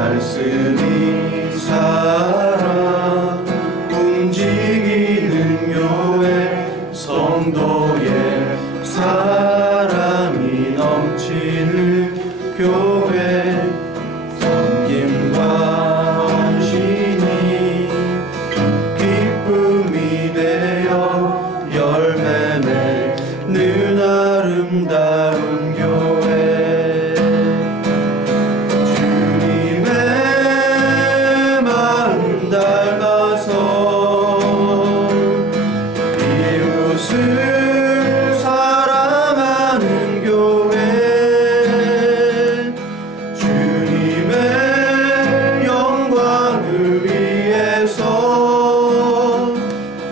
말씀이 살아 움직이는 교회 성도의 사랑이 넘치는 교회 섬김과 헌신이 기쁨이 되어 열매 맺는 아름다운 교회 주님의 마음 닮아서 이웃을 사랑하는 교회 주님의 영광을 위해서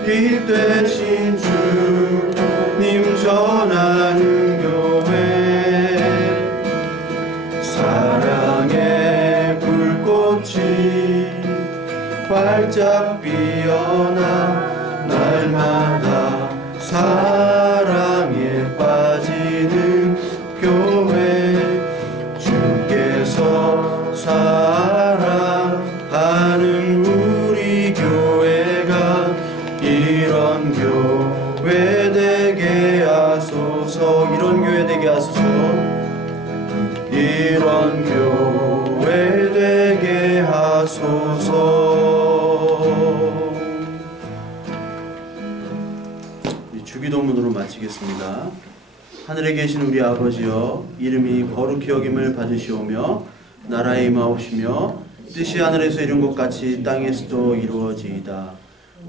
빛 되신 주님 전하는 교회 사랑의 불꽃이 활짝 피어나 날마다 사랑에 빠지는 교회 주께서 사랑하는 우리 교회가 이런 교회 되게 하소서 이런 교회 되게 하소서 이런 교회 되게 하소서. 주기도문으로 마치겠습니다. 하늘에 계신 우리 아버지여 이름이 거룩히 여김을 받으시오며 나라에 임하옵시며 뜻이 하늘에서 이룬 것 같이 땅에서도 이루어지이다.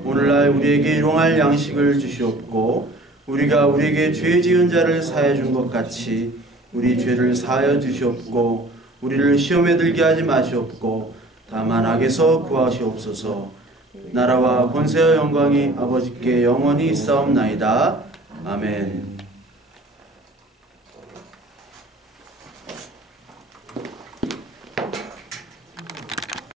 오늘날 우리에게 일용할 양식을 주시옵고 우리가 우리에게 죄 지은 자를 사하여 준 것 같이 우리 죄를 사하여 주시옵고 우리를 시험에 들게 하지 마시옵고 다만 악에서 구하시옵소서. 나라와 권세와 영광이 아버지께 영원히 있사옵나이다. 아멘.